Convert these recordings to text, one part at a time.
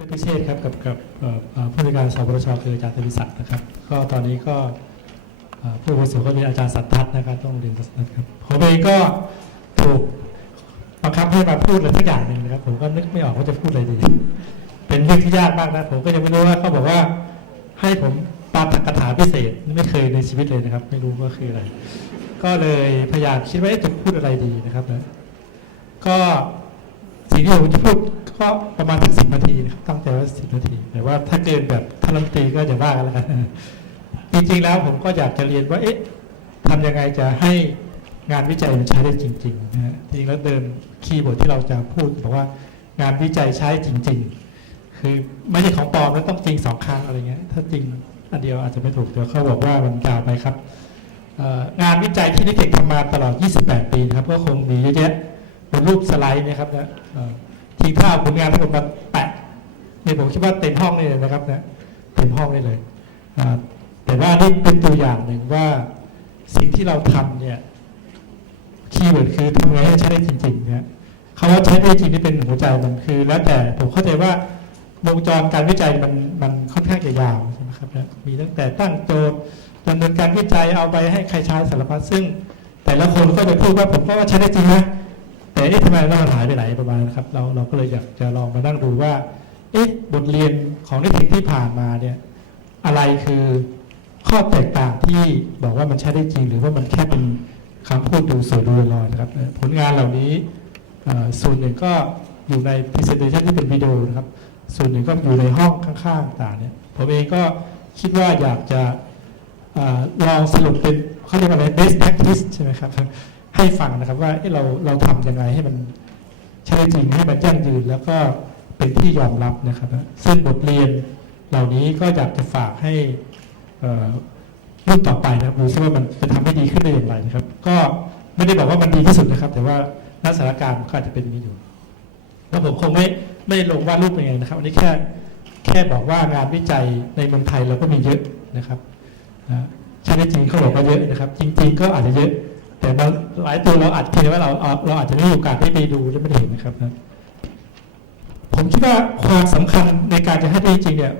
เป็นพิเชษครับกับกับผู้ในการสบชคืออาจารย์ทวิศักดิ์นะครับ ก็ตอนนี้ก็ผู้อาวุโสก็เป็นอาจารย์สัททัศน์นะครับ ต้องเรียนสัททัศน์ครับผมเองก็ถูกบังคับให้มาพูดอะไรสักอย่างหนึ่งนะครับ ผมก็นึกไม่ออกว่าจะพูดอะไรดี เป็นเรื่องที่ยากมากนะผมก็ยังไม่รู้ว่าเขาบอกว่าให้ผมปาฐกถาพิเศษไม่เคยในชีวิตเลยนะครับ ไม่รู้ว่าคืออะไร ก็เลยพยายามคิดว่าจะพูดอะไรดีนะครับนะก็ สิ่งที่ผมจะพูดก็ประมาณสักสิบนาทีนะครับตั้งใจว่าสิบนาที แต่ว่าถ้าเกินแบบท่านรัฐมนตรีก็จะว่ากันแล้วกันจริงๆแล้วผมก็อยากจะเรียนว่า เอ๊ะทำยังไงจะให้งานวิจัยมันใช้ได้จริงๆนะฮะจริงแล้วเดินคีย์บอร์ดที่เราจะพูดบอกว่างานวิจัยใช้จริง ๆ คือไม่ใช่ของปลอมแล้วต้องจริงสองครั้งอะไรเงี้ยถ้าจริงอันเดียวอาจจะไม่ถูกเดี๋ยวเขาบอกว่ามันยาวไปครับงานวิจัยที่นิเทคทำมาตลอด 28 ปีครับก็คงมีเยอะแยะ บนรูปสไลด์นะครับนะเอ่อทีถ้าเอาผลงานทั้งหมดมาแปะนี่ผมคิดว่าเต็มห้องนี่เลยนะครับนะเต็มห้องนี่เลย แต่ว่านี่เป็นตัวอย่างหนึ่งว่าสิ่งที่เราทำเนี่ยคีย์เวิร์ดคือทำไงให้ใช้ได้จริงๆนะคำว่าใช้ได้จริงนี่เป็นหัวใจมันคือ แล้วแต่ผมเข้าใจว่าวงจรการวิจัยมันมันค่อนข้างจะยาวใช่ไหมครับนะมีตั้งแต่ตั้งโจทย์ดำเนินการวิจัยเอาไปให้ใครใช้สารพัดซึ่ง แต่ละคนก็จะพูดว่าผมก็ว่าใช้ได้จริงนะ แต่เอ๊ะทำไมเราหายไปไหนประมาณนะครับ เราเราก็เลยอยากจะลองมานั่งดูว่า เอ๊ะบทเรียนของนิติที่ผ่านมาเนี่ย อะไรคือข้อแตกต่างที่บอกว่ามันใช้ได้จริง หรือว่ามันแค่เป็นคำพูดดูสวยดูลอยๆนะครับ ผลงานเหล่านี้ส่วนหนึ่งก็อยู่ใน presentation ที่เป็นวิดีโอนะครับ ส่วนหนึ่งก็อยู่ในห้องข้างๆต่างเนี่ยผมเองก็คิดว่าอยากจะอลองสรุปเป็นเขาเรียกว่าอะไร best practice ใช่ไหมครับ ให้ฟังนะครับว่าเราเราทำยังไงให้มันใช้จริงให้มันยั่งยืนแล้วก็เป็นที่ยอมรับนะครับซึ่งบทเรียนเหล่านี้ก็อยากจะฝากให้รุ่นต่อไปนะครับดูซิว่ามันจะทำให้ดีขึ้นได้อย่างไรนะครับ ก็ไม่ได้บอกว่ามันดีที่สุดนะครับ แต่ว่าณสถานการณ์มันก็อาจจะเป็นอย่างนี้อยู่ แล้วผมคงไม่ไม่ลงว่ารูปเป็นยังไงนะครับ อันนี้แค่แค่บอกว่างานวิจัยในเมืองไทยเราก็มีเยอะนะครับใช่จริงเขาบอกว่าเยอะนะครับ จริง ๆ ก็อาจจะเยอะ แต่บางหลายตัวเราอาจเพียงว่าเราเราอาจจะไม่มีโอกาสได้ไปดูและไม่ได้เห็นนะครับนะผมคิดว่าความสำคัญในการจะให้ได้จริงเนี่ย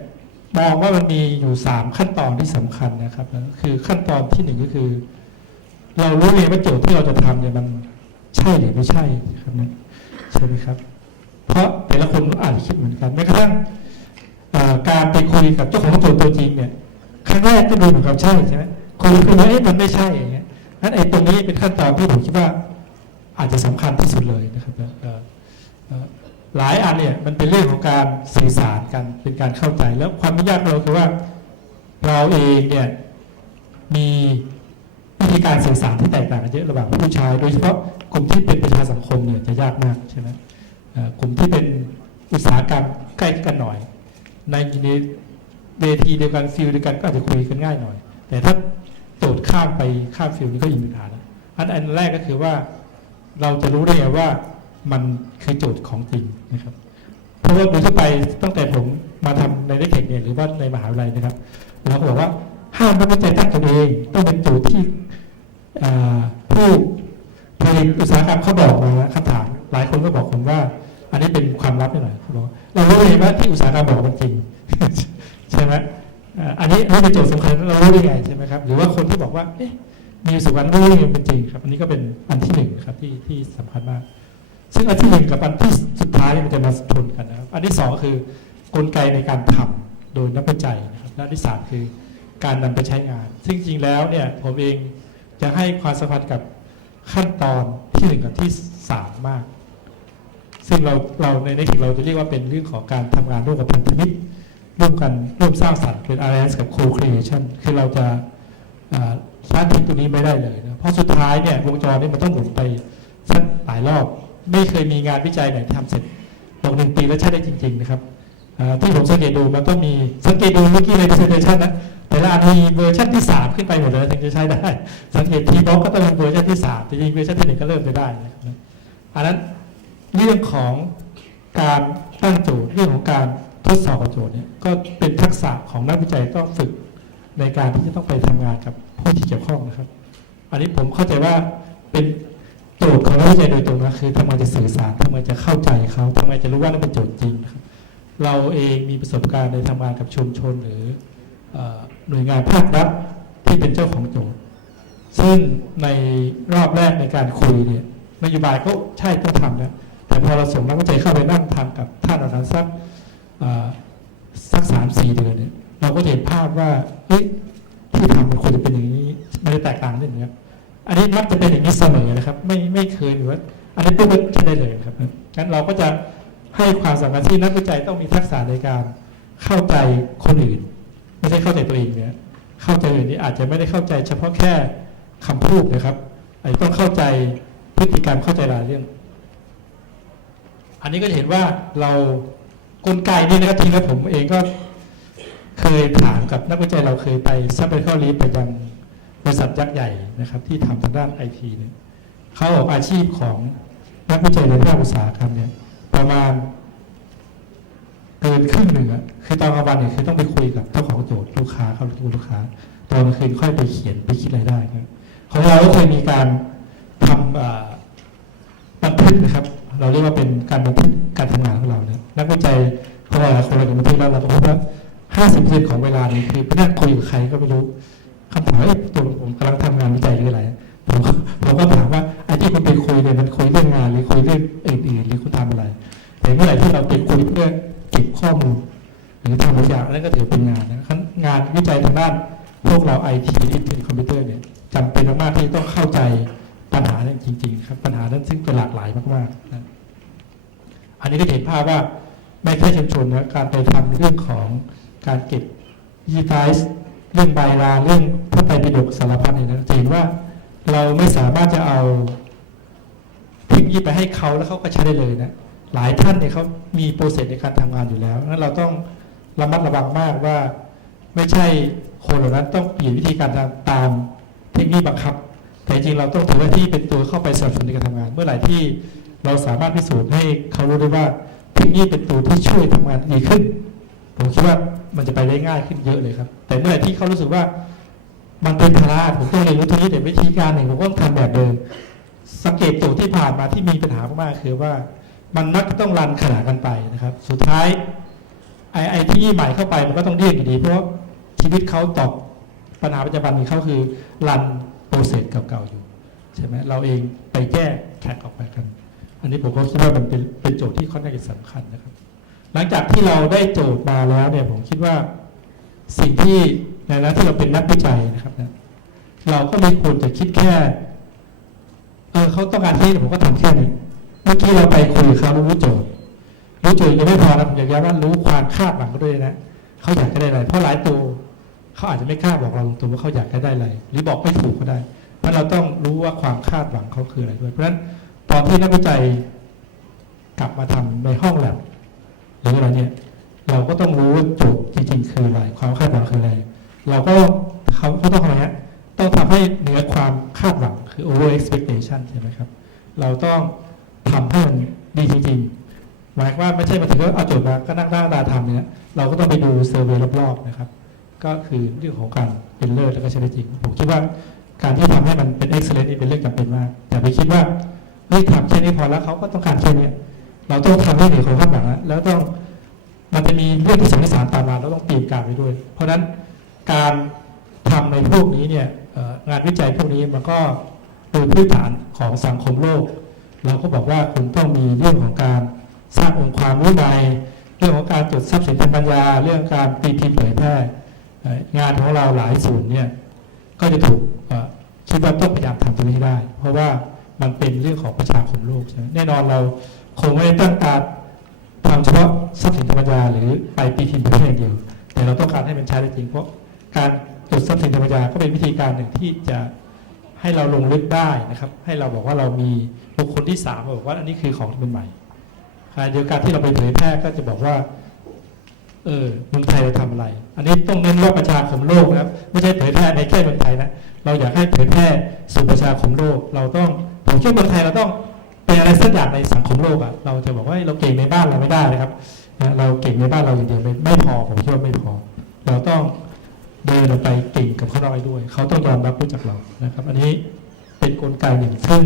มองว่ามันมีอยู่สามขั้นตอนที่สำคัญนะครับนะคือขั้นตอนที่หนึ่งก็คือ เรารู้เองว่าโจทย์ที่เราจะทำเนี่ยมันใช่หรือไม่ใช่ครับนะใช่ไหมครับ เพราะแต่ละคนอาจจะคิดเหมือนกันแม้กระทั่งการไปคุยกับเจ้าของโจทย์ตัวจริงเนี่ยครั้งแรกก็ดูเหมือนกับใช่ใช่ไหมคุยคุยแล้วเอ๊ะมันไม่ใช่อย่างเงี้ย นั้นไอ้ตรงนี้เป็นขั้นตอนที่ผมคิดว่าอาจจะสำคัญที่สุดเลยนะครับหลายอันเนี่ยมันเป็นเรื่องของการสื่อสารกันเป็นการเข้าใจแล้วความยากของเราคือว่าเราเองเนี่ยมีวิธีการสื่อสารที่แตกต่างกันเยอะระหว่างผู้ชาย โดยเฉพาะกลุ่มที่เป็นประชาสังคมเนี่ยจะยากมากใช่ไหมกลุ่มที่เป็นอุตสาหกรรมใกล้กันหน่อย ในในเวทีเดียวกันฟิลเดียวกันก็อาจจะคุยกันง่ายหน่อย แต่ถ้า โจทย์ข้ามไปข้ามฟิลนี้ก็ยิงปัญหาแล้วอันอันแรกก็คือว่าเราจะรู้ได้ไงว่ามันคือโจทย์ของจริงนะครับ เพราะว่าโดยทั่วไปตั้งแต่ผมมาทำในเด็กเทคเนี่ยหรือว่าในมหาวิทยาลัยนะครับเราก็บอกว่าห้ามนักวิจัยตั้งตัวเอง ต้องเป็นโจทย์ที่ผู้ผลิตอุตสาหกรรมเขาบอกมาคำถามหลายคนก็บอกผมว่า อันนี้เป็นความลับนิดหน่อยเขาบเรารู้เลยว่าที่อุตสาหกรรมบอกมันจริงใช่ไหม อันนี้นนี้เป็นโจทย์สำคัญเรารู้ได้ไงใช่ไหมครับหรือว่าคนที่บอกว่าเอ๊ะมีสุวรรณรู้ได้ไงเป็นจริงครับอันนี้ก็เป็นอันที่หนึ่งครับที่ที่สำคัญมาก ซึ่งอันที่หนึ่งกับอันที่สุดท้ายมันจะมาชนกันนะครับ อันที่สองคือกลไกในการทำโดยนักวิจัยนะครับและอันที่สามคือการนำไปใช้งาน ซึ่งจริงๆแล้วเนี่ยผมเองจะให้ความสำคัญกับขั้นตอนที่หนึ่งกับที่สามมาก ซึ่งเราเราในในที่เราจะเรียกว่าเป็นเรื่องของการทำงานร่วมกับพันธมิตร ร่วมกันร่วมสร้างสรรค์เป็น RS กับ co-creation คือเราจะอ่าละทิ้งตัวนี้ไม่ได้เลยนะเพราะสุดท้ายเนี่ยวงจรนี้มันต้องหมุนไปสักหลายรอบ ไม่เคยมีงานวิจัยไหนที่ทำเสร็จบอกหนึ่งปีแล้วใช้ได้จริง ๆ นะครับที่ผมสังเกตดูมันต้องมีสังเกตดูเมื่อกี้ใน presentation นะแต่ละอันมีเวอร์ชันที่ 3 ขึ้นไปหมดเลยถึงจะใช้ได้ สังเกตทีบ็อกก็ต้องเป็นเวอร์ชันที่3จริงๆเวอร์ชันที่หนึ่งก็เริ่มไปได้นะอันนั้นเรื่องของการตั้งโจทย์เรื่องของการ ทดสอบโจทย์เนี่ยก็เป็นทักษะของนักวิจัยต้องฝึกในการที่จะต้องไปทำงานกับผู้ที่เกี่ยวข้องนะครับ อันนี้ผมเข้าใจว่าเป็นโจทย์ของนักวิจัยโดยตรงนะคือทำไงจะสื่อสารทำไงจะเข้าใจเขาทำไงจะรู้ว่านั่นเป็นโจทย์จริงนะครับเราเองมีประสบการณ์ในทำงานกับชุมชนหรืออหน่วยงานภาครัฐที่เป็นเจ้าของโจทย์ ซึ่งในรอบแรกในการคุยเนี่ยนโยบายก็ใช่ต้องทำนะแต่พอเราส่งนักวิจัยเข้าไปนั่งทำกับท่านเหล่านั้นสัก สักสามสี่เดือนเนี่ยเราก็เห็นภาพว่าเฮ้ยที่ทำมันควรจะเป็นอย่างนี้ไม่ได้แตกต่างกันอย่างนี้ยอันนี้มักจะเป็นอย่างนี้เสมอนะครับ ไม่ไม่เคยหรือว่าอันนี้พูดว่าใช้ได้เลยครับงั้นเราก็จะให้ความสำคัญที่นักวิจัยต้องมีทักษะในการเข้าใจคนอื่น ไม่ใช่เข้าใจตัวเองเนี่ยเข้าใจอื่นนี่อาจจะไม่ได้เข้าใจ เฉพาะแค่คำพูดนะครับอาจจะต้องเข้าใจพฤติกรรมเข้าใจรายเรื่อง อันนี้ก็จะเห็นว่าเรา กลไกนี่นะครับทีนี้ผมเองก็เคยถามกับนักวิจัยเราเคยไปซับไปเข้าลีไปยังบริษัทยักษ์ใหญ่นะครับ ที่ทำทางด้านไอทีเนี่ยเขาบอกอาชีพของนักวิจัยในภาคอุตสาหกรรมเนี่ยประมาณเกินครึ่งหนึ่งอะคือตอนกลางวันเนี่ยคือต้องไปคุยกับเจ้าของโจทย์ลูกค้าเขาดูลูกค้า ตอนกลางคืนค่อยไปเขียนไปคิดอะไรได้ครับของเราก็เคยมีการทำบันทึกนะครับ เราเรียกว่าเป็นการบันทึกการทำงานของเราเนี่ย นักวิจัยพอหลายคนเราบันทึกแล้วเราก็พบว่า50%ของเวลานี้คือไปนั่งคุยกับใครก็ไม่รู้คำถามว่าเอ๊ะตัวผมกำลังทำงานวิจัยหรืออะไรผมผมก็ถามว่าไอ้ที่คุณไปคุยเนี่ยมันคุยเรื่องงานหรือคุยเรื่องอื่นๆหรือคุณทำอะไร แต่เมื่อไหร่ที่เราไปคุยเพื่อเก็บข้อมูลหรือทำบางอย่างนั่นก็ถือเป็นงานนะครับงานวิจัยทางด้านพวกเราไอทีอินเทอร์คอมพิวเตอร์เนี่ยจำเป็นมากๆที่ต้องเข้าใจปัญหานั้นจริง ๆ ครับปัญหานั้นซึ่งเป็นหลากหลายมากๆนะอันนี้ก็เห็นภาพว่า ไม่แค่ชุมชนนะการไปทำเรื่องของการเก็บยีไฟส์เรื่องใบลาเรื่องพระไตรปิฎกสารพัดเนี่ยนะจะเห็นว่าเราไม่สามารถจะเอาเทคโนโลยีไปให้เขาแล้วเขาก็ใช้ได้เลยนะหลายท่านเนี่ยเขามีโปรเซสในการทำงานอยู่แล้วงั้นเราต้องระมัดระวังมากว่า ไม่ใช่คนเหล่านั้นต้องเปลี่ยนวิธีการทำตามเทคนิคบังคับ แต่จริงเราต้องถือว่าที่เป็นตัวเข้าไปสนับสนุนในการทำงาน เมื่อไหร่ที่เราสามารถพิสูจน์ให้เขารู้ได้ว่า เทคนิคเป็นตัวที่ช่วยทำงานดีขึ้น ผมคิดว่ามันจะไปได้ง่ายขึ้นเยอะเลยครับ แต่เมื่อไรที่เขารู้สึกว่ามันเป็นภาระผมต้องเรียนรู้ตรงนี้แต่วิธีการหนึ่งผมก็ต้องทำแบบเดิม สังเกตโจทย์ที่ผ่านมาที่มีปัญหามากๆคือว่า มันมักต้องรันขนานกันไปนะครับ สุดท้ายไอไอที่ใหม่เข้าไปมันก็ต้องเรียกอยู่ดี เพราะชีวิตเขาตอบปัญหาปัจจุบันของเขาคือรันโปรเซสเก่าๆอยู่ ใช่ไหมเราเองไปแก้แข่งออกไปกัน อันนี้ผมก็คิดว่ามันเป็นเป็นโจทย์ที่ค่อนข้างจะสำคัญนะครับ หลังจากที่เราได้โจทย์มาแล้วเนี่ยผมคิดว่าสิ่งที่ในฐานที่เราเป็นนักวิจัยนะครับนะเราก็ไม่ควรจะคิดแค่เออเขาต้องการที่ผมก็ทำแค่นี้เมื่อกี้เราไปคุยกับเขารู้โจทย์รู้โจทย์ยังไม่พอนะผมอยากย้ำว่ารู้ความคาดหวังเขาด้วยนะเขาอยากได้อะไรเพราะหลายตัวเขาอาจจะไม่กล้าบอกเราตรงๆว่าเขาอยากได้อะไรหรือบอกไม่ถูกก็ได้เพราะเราต้องรู้ว่าความคาดหวังเขาคืออะไรด้วยเพราะฉะนั้น ตอนที่นักวิจัยกลับมาทำในห้องแลบหรืออะไรเนี่ยเราก็ต้องรู้ว่าโจทย์จริงๆคืออะไรความคาดหวังคืออะไร เราก็เขาเขาต้องทำอะไรฮะต้องทำให้เหนือความคาดหวังคือ over expectation ใช่ไหมครับ เราต้องทำให้มันดีจริงๆ หมายความว่าไม่ใช่มาถึงก็เอาโจทย์มาก็นั่งหน้าตาทำเนี่ยเราก็ต้องไปดูเซอร์เวยรอบๆนะครับ ก็คือเรื่องของการเป็นเลิศแล้วก็ใช้ได้จริง ผมคิดว่าการที่ทำให้มันเป็น excellent นี่เป็นเรื่องจำเป็นมากอย่าไปคิดว่า เฮ้ยทำแค่นี้พอแล้วเขาก็ต้องการแค่เนี้ยเราต้องทำให้เหนือความคาดหวังแล้วแล้วต้องมันจะมีเรื่องที่สองที่สามตามมาแล้วต้องตรีมการไปด้วย เพราะฉะนั้นการทำในพวกนี้เนี่ยงานวิจัยพวกนี้มันก็โดยพื้นฐานของสังคมโลก เราก็บอกว่าคุณต้องมีเรื่องของการสร้างองค์ความรู้ใหม่เรื่องของการจทรัพย์สินทางปัญญา เรื่องการตีพิมพ์เผยแพร่งานของเราหลายส่วนเนี่ยก็จะถูกคิดว่าต้องพยายามทำตรงนี้ได้ เพราะว่า มันเป็นเรื่องของประชาคมโลกใช่ไหมแน่นอนเราคงไม่ได้ตั้งการทำเฉพาะทรัพย์สินทางปัญญาหรือไปตีพิมพ์เผยแพร่อย่างเดียว แต่เราต้องการให้มันใช้ได้จริง เพราะการจดทรัพย์สินทางปัญญาก็เป็นวิธีการหนึ่งที่จะให้เราลงลึกได้นะครับ ให้เราบอกว่าเรามีบุคคลที่สามบอกว่าอันนี้คือของที่เป็นใหม่ขณะเดียวกันที่เราไปเผยแพร่ก็จะบอกว่า เออเมืองไทยเราทำอะไร อันนี้ต้องเน้นว่าประชาคมโลกนะครับ ไม่ใช่เผยแพร่ในแค่เมืองไทยนะ เราอยากให้เผยแพร่สู่ประชาคมโลก เราต้อง ผมคิดว่าเมืองไทยเราต้องเป็นอะไรสักอย่างในสังคมโลกอะเราจะบอกว่าเราเก่งในบ้านเราไม่ได้นะครับเราเก่งในบ้านเราอย่างเดียวไม่พอผมคิดว่าไม่พอ เราต้องเดินออกไปเก่งกับเขาน้อยด้วย เขาต้องยอมรับรู้จักเรานะครับ อันนี้เป็นกลไกหนึ่งซึ่ง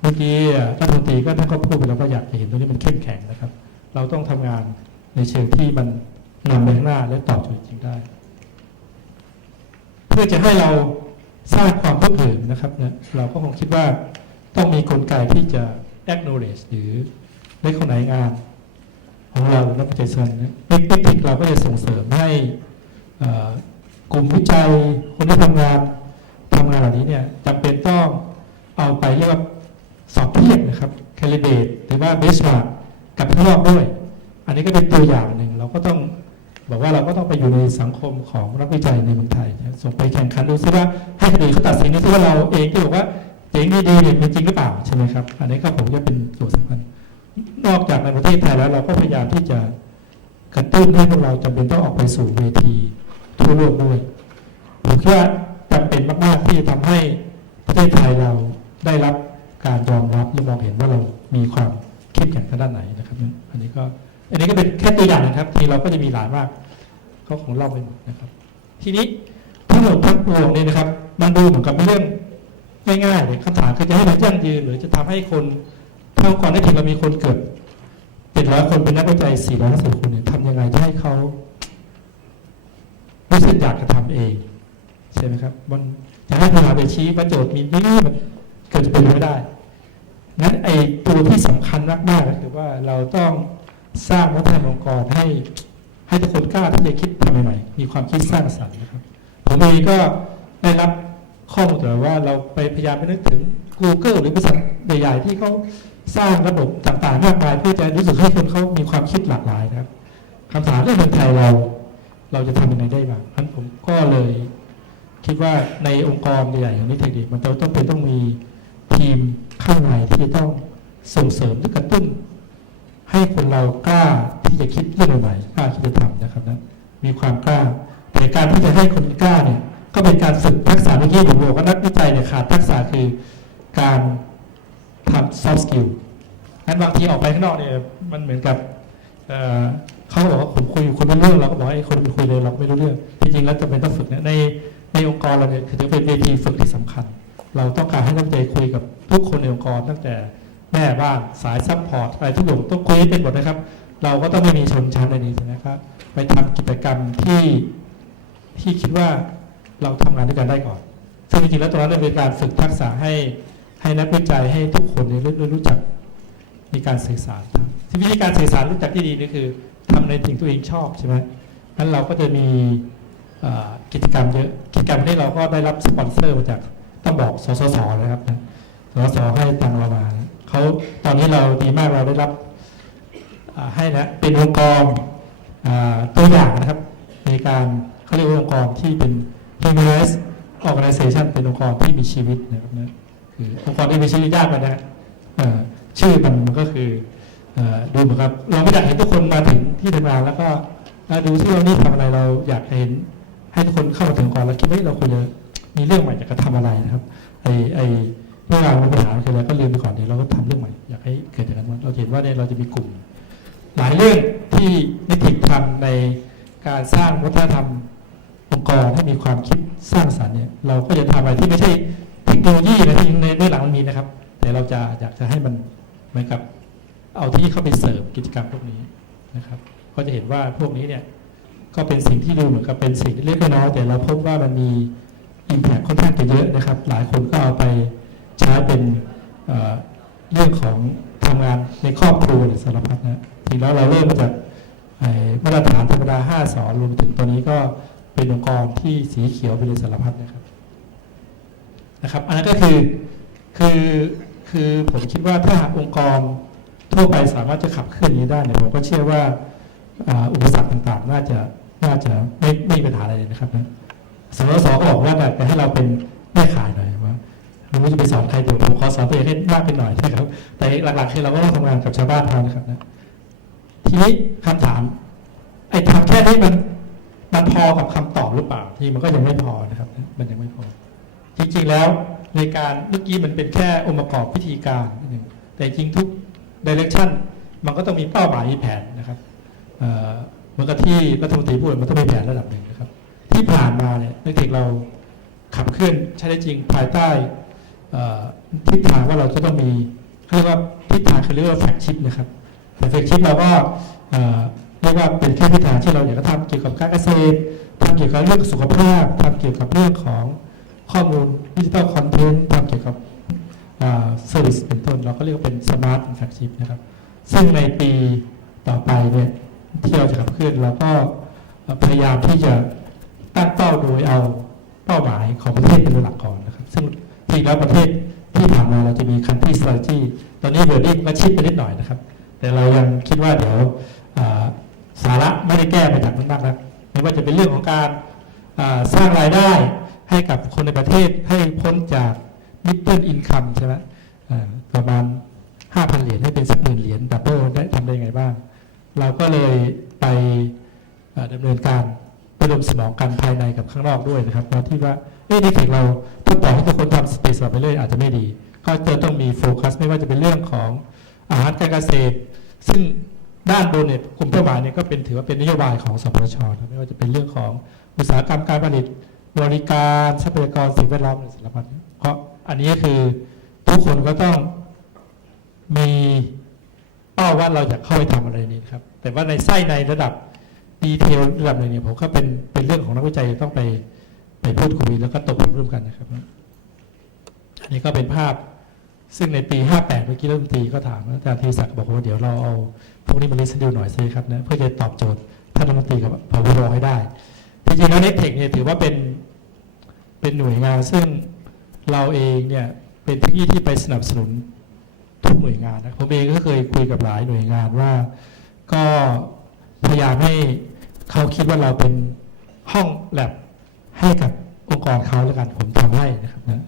เมื่อกี้รัฐมนตรีก็ท่านก็พูดไปแล้วว่าอยากเห็นตรงนี้มันเข้มแข็งนะครับ เราต้องทำงานในเชิงที่มันนำไปข้างหน้าและตอบโจทย์จริงได้ เพื่อจะให้เราสร้างความทั่วถึงนะครับเนี่ยเราก็คงคิดว่า ต้องมีกลไกที่จะ acknowledge หรือ recognize งาน ของเรานักวิจัยสนนี้เทคนิคเราก็จะส่งเสริมให้กลุ่มวิจัยคนที่ทำงานทำงานเหล่านี้เนี่ยจำเป็นต้องเอาไปเรียกว่าสอบเทียบนะครับ calibrate หรือว่า benchmark กับข้างนอกด้วย อันนี้ก็เป็นตัวอย่างหนึ่งเราก็ต้องบอกว่าเราก็ต้องไปอยู่ในสังคมของนักวิจัยในเมืองไทยส่งไปแข่งขันดูซิว่าให้คนอื่นเขาตัดสินดูซิว่าเราเองที่บอกว่า เจ๋งดีๆเนี่ยเป็นจริงหรือเปล่าใช่ไหมครับ อันนี้ก็ผมจะเป็นตัวสำคัญนอกจากในประเทศไทยแล้วเราก็พยายามที่จะกระตุ้นให้พวกเราจำเป็นต้องออกไปสู่เวทีทั่วโลกด้วยผมคิดว่าจำเป็นมากๆที่จะทำให้ประเทศไทยเราได้รับการยอมรับและมองเห็นว่าเรามีความเข้มแข็งทางด้านไหนนะครับ อันนี้ก็ อันนี้ก็เป็นแค่ตัวอย่างนะครับ ทีเราก็จะมีหลายมากเขาของเล่าไปหมดนะครับ ทีนี้ทั้งหมดทั้งปวงเนี่ยนะครับ มันดูเหมือนกับเป็นเรื่อง ง่ายๆเลยคำถามคือจะให้มันยั่งยืน หรือจะทำให้คนเท่าก่อนได้ถึงเรามีคนเกิดเป็นร้อยคนเป็นนักวิจัยสี่ร้อยสิบคนเนี่ยทำยังไงให้เขารู้สึกอยากจะทำเองใช่ไหมครับมันจะให้พยายามไปชี้ว่าโจทย์มีนี่มันเกิดเป็นไม่ได้งั้นไอ้ตัวที่สำคัญมากๆก็คือว่าเราต้องสร้างวัฒนธรรมองค์กรให้ ให้ทุกคนกล้าที่จะคิดทำใหม่ๆมีความคิดสร้างสรรค์นะครับผมเองก็ได้รับ ข้อมูลแต่ว่าเราไปพยายามไปนึกถึง Google หรือบริษัทใหญ่ๆที่เขาสร้างระบบต่างๆมากมายเพื่อจะรู้สึกให้คนเขามีความคิดหลากหลายนะครับคำถามเรื่องเมืองไทยเราเราจะทำยังไงได้บ้างนั้นผมก็เลยคิดว่าในองค์กรใหญ่ๆอย่างนี้เทคนิคมันต้องเป็นต้องมีทีมข้างในที่จะต้องส่งเสริมหรือกระตุ้น ให้คนเรากล้าที่จะคิดเรื่องใหม่ๆกล้าที่จะทำนะครับนั้นมีความกล้าแต่การที่จะให้คนกล้าเนี่ย ก็เป็นการฝึกทักษะเมื่อกี้ผมบอกว่านักวิจัยเนี่ยขาดทักษะคือการทำ soft skill งั้นบางทีออกไปข้างนอกเนี่ยมันเหมือนกับเเขาบอกว่าผมคุยคนไม่รู้เรื่องเราก็บอกให้คนไปคุยเลยเราไม่รู้เรื่องจริงๆแล้วจำเป็นต้องฝึกเนี่ยในในองค์กรเราเนี่ยคือถือเป็นเวทีฝึกที่สำคัญ เราต้องการให้นักวิจัยคุยกับทุกคนในองค์กรตั้งแต่แม่บ้านสายซัพพอร์ตอะไรทุกอย่างต้องคุยเป็นหมดนะครับ เราก็ต้องไม่มีชนชั้นในนี้นะครับ ไปทำกิจกรรมที่ที่คิดว่า เราทำงานด้วยกันได้ก่อนซึ่งจริงๆแล้วตรงนั้นเป็นการฝึกทักษะให้ให้นักวิจัยให้ทุกคนเนี่ยรู้รู้จักมีการสื่อสารที่วิธีการสื่อสารรู้จักที่ดีนี่คือทำในสิ่งตัวเองชอบใช่ไหมงั้นเราก็จะมีกิจกรรมเยอะ กิจกรรมนี้เราก็ได้รับสปอนเซอร์มาจากต้องบอกสสสนะครับนะสสสให้ตังเรามานะเขาตอนนี้เราดีมากเราได้รับให้นะเป็นองค์กรตัวอย่างนะครับ ในการเขาเรียกว่าองค์กรที่เป็น humanist organization เป็นองค์กรที่มีชีวิตนะครับนะคือองค์กรที่มีชีวิตยากไปนะเอ่อชื่อมันมันก็คืออดูเหมือนกับ เราไม่อยากเห็นทุกคนมาถึงที่ทำงานแล้วก็ดูที่เรานี่ทำอะไรเราอยากเห็น ให้ทุกคนเข้ามาถึงก่อนแล้วคิดว่าเฮ้ยเราควรจะมีเรื่องใหม่อยากจะทำอะไรนะครับไอไอเรื่องราวปัญหาคืออะไรก็ลืมไปก่อนเดี๋ยวเราก็ทำเรื่องใหม่อยากให้เกิดจากนั้นเราเห็นว่าเนี่ยเราจะมีกลุ่ม หลายเรื่องที่นิติทำในการสร้างวัฒนธรรม องค์กรให้มีความคิดสร้างสรรค์เนี่ยเราก็จะทำอะไรที่ไม่ใช่เทคโนโลยีนะที่ในเบื้องหลังมันมีนะครับ แต่เราจะอยากจะให้มันเหมือนกับเอาที่เข้าไปเสริมกิจกรรมพวกนี้นะครับ ก็จะเห็นว่าพวกนี้เนี่ยก็เป็นสิ่งที่ดูเหมือนกับเป็นสิ่งเล็กน้อยแต่เราพบว่ามันมีอิมแพคค่อนข้างจะเยอะนะครับ หลายคนก็เอาไปใช้เป็นเเรื่องของทำงานในครอบครัวหรือสารพัดนะจริงแล้วเราเริ่มมาจากมาตรฐานธรรมดา5สอนรวมถึงตัวนี้ก็ เป็นองค์กรที่สีเขียวเป็นสารพัดนะครับนะครับ อันนั้นก็คือคือคือผมคิดว่าถ้าหากองค์กรทั่วไปสามารถจะขับเคลื่อนนี้ได้เนี่ยผมก็เชื่อว่าอุปสรรคต่างๆ น่าจะน่าจะไม่ไม่มีปัญหาอะไรเลยนะครับนะสมสก็บอกว่าอยากจะให้เราเป็นแม่ขายหน่อยว่าเราไม่จะไปสอนใครเดี๋ยวผมขอสอนตัวเองให้มากขึ้นหน่อยนะครับ แต่หลักๆคือเราก็ต้องทำงานกับชาวบ้านเขานะครับนะทีนี้คำถามไอ้ทำแค่นี้มัน มันพอกับคำตอบหรือเปล่าที่มันก็ยังไม่พอนะครับ มันยังไม่พอ จริงๆแล้วในการเมื่อกี้มันเป็นแค่องค์ประกอบพิธีการนิดหนึ่งแต่จริงทุกดิเรกชันมันก็ต้องมีเป้าหมายมีแผนนะครับเหมือนกับที่รัฐมนตรีพูดมันต้องมีแผนระดับหนึ่งนะครับ ที่ผ่านมาเนี่ยนึกถึงเราขับเคลื่อนใช้ได้จริงภายใต้ทิศทางว่าเราจะต้องมีเขาเรียกว่าทิศทางคือเรียกว่าแฟกชิปนะครับแต่เฟกชิปเราก็ เอ่อเรียกว่าเป็นแค่พื้นฐานที่เราอยากจะทำเกี่ยวกับการเกษตรทำเกี่ยวกับเรื่องสุขภาพทำเกี่ยวกับเรื่องของข้อมูลดิจิทัลคอนเทนต์ทำเกี่ยวกับเซอร์วิสเป็นต้นเราก็เรียกว่าเป็นสมาร์ทอินฟ a ชิพนะครับ ซึ่งในปีต่อไปเนี่ยที่เราจะขับเคลื่อนเราก็พยายามที่จะตั้งเป้าโดยเอาเป้าหมายของประเทศเป็นหลักก่อนนะครับ ซึ่งจริงแล้วประเทศที่ผ่านมาเราจะมี country strategy ตอนนี้เดี๋ยวนี้ก็ชิดไปนิดหน่อยนะครับ แต่เรายังคิดว่าเดี๋ยว ระไม่ได้แก้มาจากนั้นมากนะไม่ว่าจะเป็นเรื่องของการสร้างรายได้ให้กับคนในประเทศให้พ้นจาก middle income ใช่ไหมประมาณ 5,000 เหรียญให้เป็นสักหมื่นเหรียญดับเบิลได้ทำได้ไงบ้าง เราก็เลยไปดำเนินการระดมสมองกันภายในกับข้างนอกด้วยนะครับเราที่ว่าเอ๊ะในถึงเราถ้าปล่อยให้ทุกคนทำสเปซไปเรื่อยอาจจะไม่ดี ก็จะต้องมีโฟกัสไม่ว่าจะเป็นเรื่องของอาหารการเกษตร ซึ่ง ด้านบนเนี่ยกลุ่มเป้าหมายเนี่ยก็เป็นถือว่าเป็นนโยบายของสปชนะไม่ว่าจะเป็นเรื่องของอุตสาหกรรมการผลิตบริการทรัพยากรสิ่งแวดล้อมในสารพัดเพราะอันนี้คือทุกคนก็ต้องมีเป้าว่าเราอยากเข้าไปทำอะไรนี้ครับ แต่ว่าในไส้ในระดับดีเทลระดับหนึ่งเนี่ยผมก็เป็นเป็นเรื่องของนักวิจัยต้องไปไปพูดคุยแล้วก็ตกผลร่วมกันนะครับ อันนี้ก็เป็นภาพ ซึ่งในปี 58 เมื่อกี้รัฐมนตรีก็ถามอาจารย์ธีศักดิ์บอกว่าเดี๋ยวเราเอาพวกนี้มาลิสต์ดูหน่อยสิครับนะเพื่อจะตอบโจทย์ท่านรัฐมนตรีกับพบรให้ได้จริงๆแล้วเน็ตเทคเนี่ยถือว่าเป็นเป็นหน่วยงานซึ่งเราเองเนี่ยเป็นที่ที่ไปสนับสนุนทุกหน่วยงานนะผมเองก็เคยคุยกับหลายหน่วยงานว่า ก็พยายามให้เขาคิดว่าเราเป็นห้องแลบให้กับองค์กรเขาแล้วกันผมทำให้นะครับนะ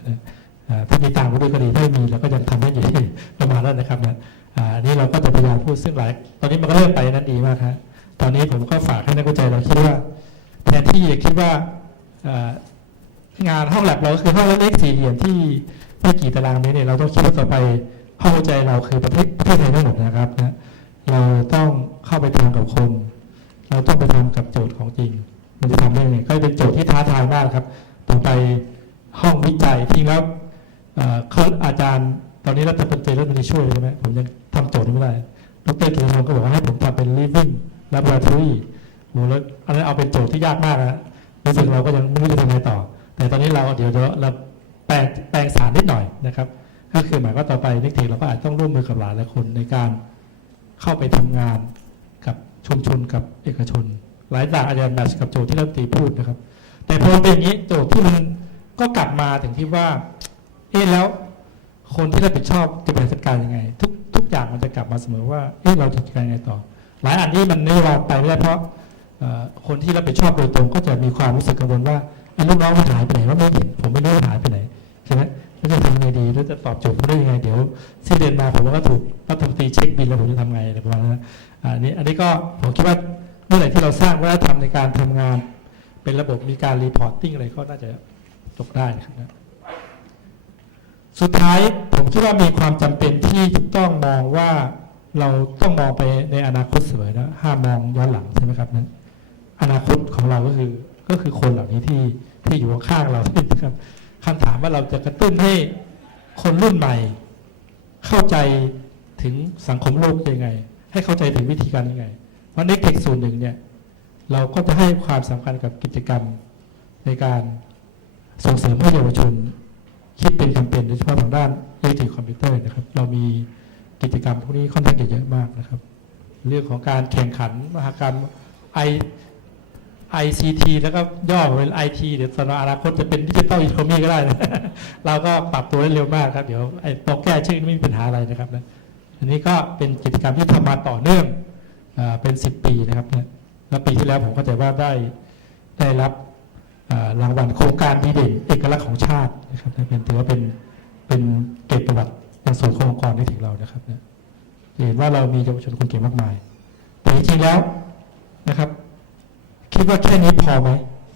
ถ้ามีตังค์ก็ดีก็ดีถ้าไม่มีเราก็ยังทำให้อยู่ที่ประมาณนั้นนะครับนะอ่าอันนี้เราก็จะพยายามพูดซึ่งหลาย ตอนนี้มันก็เริ่มไปนั้นดีมากครับตอนนี้ผมก็ฝากให้นักวิจัยเราคิดว่า แทนที่จะคิดว่างานห้องแลบเราก็คือห้องเล็กสี่เหลี่ยมที่ไม่กี่ตารางเมตรเนี่ยเราต้องคิดว่าต่อไปห้องหัวใจเราคือประเทศประเทศไทยทั้งหมดนะครับนะเราต้องเข้าไปทำกับคน เราต้องไปทำกับโจทย์ของจริง มันจะทำได้ยังไงก็เป็นโจทย์ที่ท้าทายมากครับ ต่อไปห้องวิจัยที่แล้ว เขาอาจารย์ตอนนี้รัฐมนตรีรัฐมนตรีช่วยใช่ไหมผมยังทำโจทย์ไม่ได้ดรกิติพงศ์ก็บอกว่าให้ผมทำเป็น living laboratory โหแล้วอันนั้นเอาเป็นโจทย์ที่ยากมากนะรู้สึกเราก็ยังไม่รู้จะทำไงต่อ แต่ตอนนี้เราเดี๋ยวเราแปลงแปลงสารนิดหน่อยนะครับ ก็คือหมายว่าต่อไปนิกเทคเราก็อาจต้องร่วมมือกับหลายหลายคนในการเข้าไปทำงานกับชุมชนกับเอกชน หลายอย่างอาจจะแมทช์กับโจทย์ที่รัฐมนตรีพูดนะครับ แต่พอเป็นอย่างนี้โจทย์ที่มันก็กลับมาถึงที่ว่า อ๊ะแล้วคนที่รับผิดชอบจะบริหารจัดการยังไง ทุกทุกอย่างมันจะกลับมาเสมอว่าเอ๊ะเราจะจัดการยังไงต่อ หลายอันที่มันนโยบายไปไม่ได้เพราะคนที่รับผิดชอบโดยตรงก็จะมีความรู้สึกกังวลว่าไอ้ลูกน้องมันหายไปไหนว่าไม่เห็นผมไม่รู้ว่าหายไปไหนใช่ไหมแล้วจะทำยังไงดีแล้วจะตอบโจทย์เขาได้ยังไงเดี๋ยวสิ้นเดือนมาผมก็ถูกรัฐมนตรีเช็คบินแล้วผมจะทำไงอะไรประมาณนั้นอันนี้อันนี้ก็ผมคิดว่าเมื่อไหร่ที่เราสร้างวัฒนธรรมในการทำงาน เป็นระบบมีการรีพอร์ตติ้งอะไรก็น่าจะจบได้นะครับ สุดท้ายผมคิดว่ามีความจำเป็นที่ต้องมองว่าเราต้องมองไปในอนาคตเสมอนะห้ามมองย้อนหลังใช่ไหมครับนั้นอนาคตของเราก็คือก็คือคนเหล่านี้ที่ที่อยู่ข้างเรานะครับคำถามว่าเราจะกระตุ้นให้คนรุ่นใหม่ เข้าใจถึงสังคมโลกยังไง ให้เข้าใจถึงวิธีการยังไง เพราะในเทคส่วนหนึ่งเนี่ยเราก็จะให้ความสำคัญกับกิจกรรมในการส่งเสริมให้เยาวชน คิดเป็นแคมเปญโดยเฉพาะทางด้านอิเล็กทริกคอมพิวเตอร์นะครับ เรามีกิจกรรมพวกนี้ค่อนข้างจะเยอะมากนะครับ เรื่องของการแข่งขันมหกรรมไอ ICT แล้วก็ย่อมาเป็น IT เดี๋ยวสำหรับอนาคตจะเป็นดิจิตอลอีโคโนมีก็ได้นะเราก็ปรับตัวได้เร็วมากครับ เดี๋ยวไอ้ตัวแก้ชื่อไม่มีปัญหาอะไรนะครับนะอันนี้ก็เป็นกิจกรรมที่ทำมาต่อเนื่องอเป็น 10 ปีนะครับเนี่ยแล้วปีที่แล้วผมก็จะว่าได้ได้รับ รางวัลโครงการดีเด่นเอกลักษณ์ของชาตินะครับเป็นถือว่าเป็นเป็นเกียรติประวัติในส่วนขององค์กรได้ถึงเรานะครับเนี่ยเห็นว่าเรามีเยาวชนคนเก่งมากมาย แต่จริงๆแล้วนะครับ คิดว่าแค่นี้พอไหม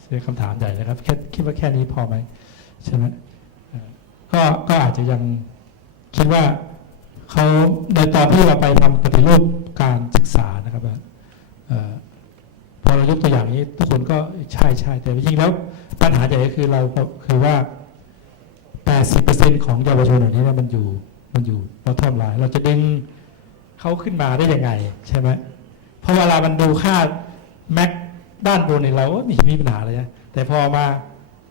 เป็นคำถามใหญ่นะครับแค่คิดว่าแค่นี้พอไหมใช่ไหมก็ก็อาจจะยังคิดว่าเขาในตอนที่เราไปทำปฏิรูปการศึกษานะครับ พอเรายกตัวอย่างนี้ ทุกคนก็ใช่ใช่แต่จริงๆแล้ว ปัญหาใหญ่ก็คือเราคือว่า 80%ของเยาวชนเหล่านี้นยมันอยู่มันอยู่เราทอมลน์เราจะดึงเขาขึ้นมาได้ยังไง ใช่ไหมเพราะเวลามันดูค่าแม็กด้านบนเนี่ยเราไมีมีปัญหาเลยนะแต่พอมา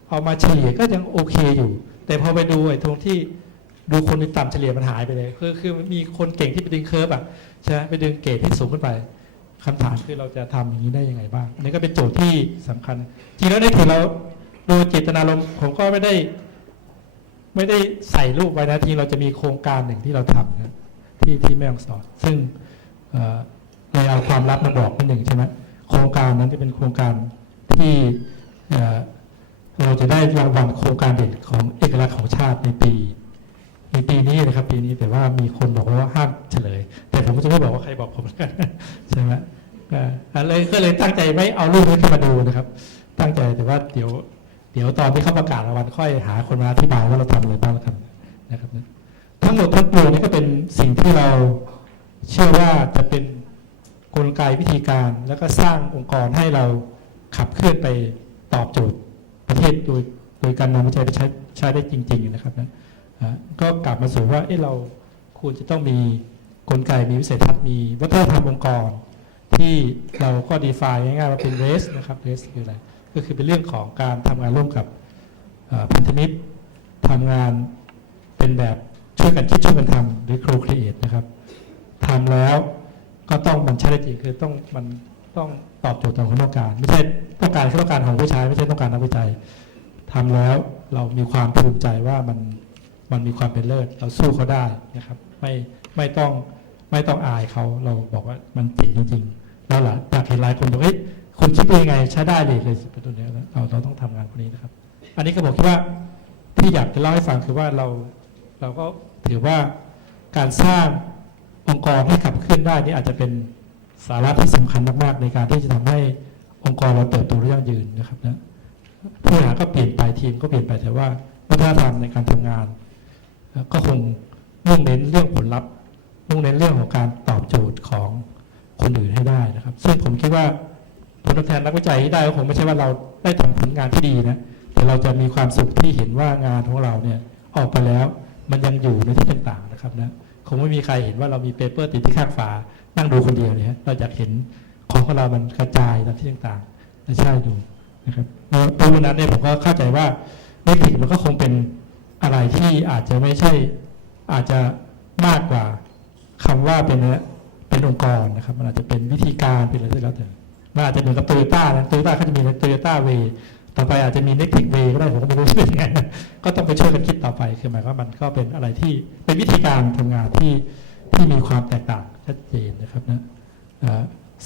เอามาเฉลี่ยก็ยังโอเคอยู่ แต่พอไปดูไอ้ตรงที่ดูคนที่ต่ำเฉลี่ยมันหายไปเลยคือคือมีคนเก่งที่ไปดึงเคิร์ฟอะใช่ไหมไปดึงเกรดที่สูงขึ้นไป คำถามคือเราจะทำอย่างนี้ได้ยังไงบ้าง อันนี้ก็เป็นโจทย์ที่สำคัญ จริงแล้วในถึงเราดยเจตนารมณ์ผมก็ไม่ได้ ไม่ได้ใส่รูปไว้นะทีเราจะมีโครงการหนึ่งที่เราทำนะที่ที่แม่องสอน ซึ่งเออเลยเอาความลับมาบอกนิดหนึ่งใช่ไหมโครงการนั้นจะเป็นโครงการที่เราจะได้รางวัลโครงการเด่นของเอกลักษณ์ของชาติในปี ในปีนี้นะครับปีนี้แต่ว่ามีคนบอกว่าห้ามเฉลย แต่ผมก็จะไม่บอกว่าใครบอกผมแล้วกันใช่ไหมอ่อเลยก็เลยตั้งใจไม่เอารูปนี้ขึ้นมาดูนะครับ ตั้งใจแต่ว่าเดี๋ยวเดี๋ยวตอนที่เขาประกาศรางวัลค่อยหาคนมาอธิบายว่าเราทำอะไรบ้างแล้วกันนะครับทั้งหมดทั้งปวงนี้ก็เป็นสิ่งที่เราเชื่อว่าจะเป็นกลไกวิธีการ แล้วก็สร้างองค์กรให้เราขับเคลื่อนไปตอบโจทย์ประเทศโดยโดยการนำวิจัยไปใช้ใช้ได้จริง ๆ นะครับนะอะ ก็กลับมาสู่ว่าเอ๊ะเราควรจะต้องมีกลไกมีวิสัยทัศน์มีวัฒนธรรมองค์กร ที่เราก็ define ง่ายๆว่าเป็น race นะครับ race คืออะไรก็คือเป็นเรื่องของการทำงานร่วมกับพันธมิตรทำงานเป็นแบบช่วยกันคิดช่วยกันทำหรือ co-create นะครับทำแล้วก็ต้องมันใช้ได้จริงคือต้องมันต้องตอบโจทย์ต่อความต้องการ ไม่ใช่ต้องการแค่ต้องการของผู้ใช้ไม่ใช่ต้องการนักวิจัยทำแล้วเรามีความภูมิใจว่ามัน มันมีความเป็นเลิศ เราสู้เขาได้นะครับ ไม่ไม่ต้องไม่ต้องอายเขาเราบอกว่ามันจริงจริงๆแล้วหล่ะอยากเห็นหลายคนบอกเอ้ยคุณคิดเป็นยังไงใช้ได้เลยเลยเป็นตัวเนี้ยเราเราต้องทำงานพวกนี้นะครับ อันนี้ก็บอกว่าที่อยากจะเล่าให้ฟังคือว่าเราเราก็ถือว่าการสร้างองค์กรให้ขับเคลื่อนได้นี่อาจจะเป็นสาระที่สำคัญมากๆ ในการที่จะทำให้องค์กรเราเติบโตและยั่งยืนนะครับนะผู้บริหารก็เปลี่ยนไปทีมก็เปลี่ยนไปแต่ว่าวัฒนธรรมในการทำงาน ก็คงมุ่งเน้นเรื่องผลลัพธ์มุ่งเน้นเรื่องของการตอบโจทย์ของคนอื่นให้ได้นะครับ ซึ่งผมคิดว่าผลตอบแทนนักวิจัยที่ได้ก็คงไม่ใช่ว่าเราได้ทำผลงานที่ดีนะแต่เราจะมีความสุขที่เห็นว่างานของเราเนี่ยออกไปแล้ว มันยังอยู่ในที่ต่างๆนะครับนะคงไม่มีใครเห็นว่าเรามีเปเปอร์ติดที่ข้างฝานั่งดูคนเดียวเนี่ยฮะเราอยากเห็นของของเรามันกระจายตามที่ต่างๆและใช่ดูนะครับแล้วเพราะฉะนั้นเนี่ยผมก็เข้าใจว่าเทคนิคมันก็คงเป็น อะไรที่อาจจะไม่ใช่อาจจะมากกว่าคำว่าเป็นเป็นองค์กรนะครับ มันอาจจะเป็นวิธีการเป็นอะไรก็แล้วแต่มันอาจจะเหมือนกับโตโยต้านะโตโยต้าเขาจะมีโตโยต้าเวต่อไปอาจจะมีเน็กทิกเวก็ได้ผมก็ไม่รู้เป็นยังไงก็ต้องไปช่วยกันคิดต่อไปคือหมายความว่ามันก็เป็นอะไรที่เป็นวิธีการทำงานที่ที่มีความแตกต่างชัดเจนนะครับนะ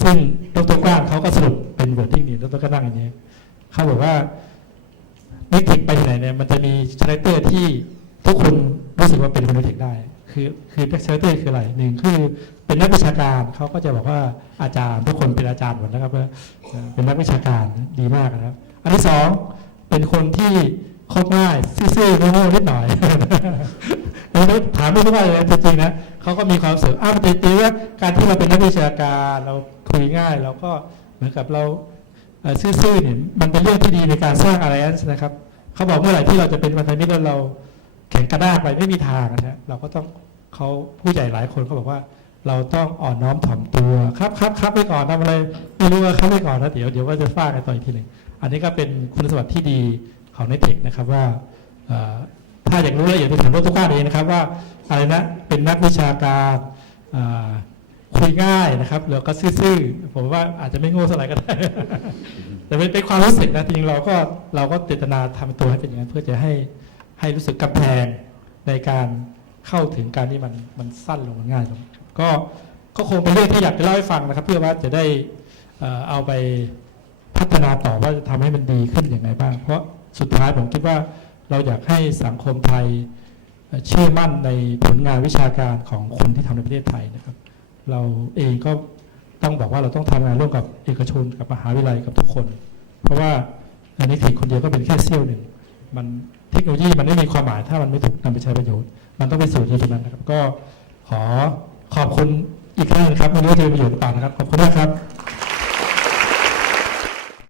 ซึ่งดรกว้างเขาก็สรุปเป็นเวิร์ดดิ้งนี่ดรก็นั่งอย่างนี้เขาบอกว่า น็กทิกไปที่ไหนเนี่ยมันจะมีคาแรคเตอร์ที่ทุกคนรู้สึกว่าเป็นคนน็กทิกได้ คือคือคาแรคเตอร์คืออะไรหนึ่งคือเป็นนักวิชาการเขาก็จะบอกว่าอาจารย์ ทุกคนเป็นอาจารย์หมดนะครับว่าเอ่อเป็นนักวิชาการดีมากนะครับ อันที่สองเป็นคนที่คบง่ายซื่อๆโง่ๆนิดหน่อยแล้วถามไม่รู้ว่าอะไรนะจริงๆนะเขาก็มีความเสริมอ้าวจริงๆว่าการที่เราเป็นนักวิชาการเราคุยง่ายเราก็เหมือนกับเราซื่อๆเนี่ยมันเป็นเรื่องที่ดีในการสร้างอะไรนะครับ เขาบอกเมื่อไหร่ที่เราจะเป็นพันธมิตรแล้วเราแข็งกระด้างไปไม่มีทางนะฮะเราก็ต้องเขาผู้ใหญ่หลายคนเขาบอกว่า เราต้องอ่อนน้อมถ่อมตัว ครับครับครับไปก่อนทำอะไรไม่รู้ว่าครับไปก่อนนะเดี๋ยวเดี๋ยวว่าจะฟาดกันต่ออีกทีหนึ่งอันนี้ก็เป็นคุณสมบัติที่ดีของในเทคนะครับว่าถ้าอยากรู้ละเอียดไปถามรถทุกข้านเองนะครับว่าอะไรนะเป็นนักวิชาการ คุยง่ายนะครับแล้วก็ซื่อๆผมว่าอาจจะไม่โง่เท่าไรก็ได้ แต่เป็นเป็นความรู้สึกนะจริงเราก็เราก็เจตนาทำตัวให้เป็นอย่างนั้นเพื่อจะให้ให้รู้สึกกำแพงในการเข้าถึงการที่มันมันสั้นลงมันง่ายลงก็ก็คงเป็นเรื่องที่อยากจะเล่าให้ฟังนะครับ เพื่อว่าจะได้เอาไปพัฒนาต่อว่าจะทำให้มันดีขึ้นอย่างไรบ้าง เพราะสุดท้ายผมคิดว่าเราอยากให้สังคมไทยเชื่อมั่นในผลงานวิชาการของคนที่ทำในประเทศไทยนะครับ เราเองก็ต้องบอกว่าเราต้องทำงานร่วมกับเอกชนกับมหาวิทยาลัยกับทุกคน เพราะว่าอันนี้เทคคนเดียวก็เป็นแค่เซี่ยวหนึ่งมันเทคโนโลยีมันไม่มีความหมายถ้ามันไม่ถูกนำไปใช้ประโยชน์ มันต้องไปสู่ที่ตรงนั้นนะครับ ก็ขอขอบคุณอีกครั้งหนึงครับไม่รู้จะมีประโยชน์หรือเปล่านะครับ ขอบคุณมากครับ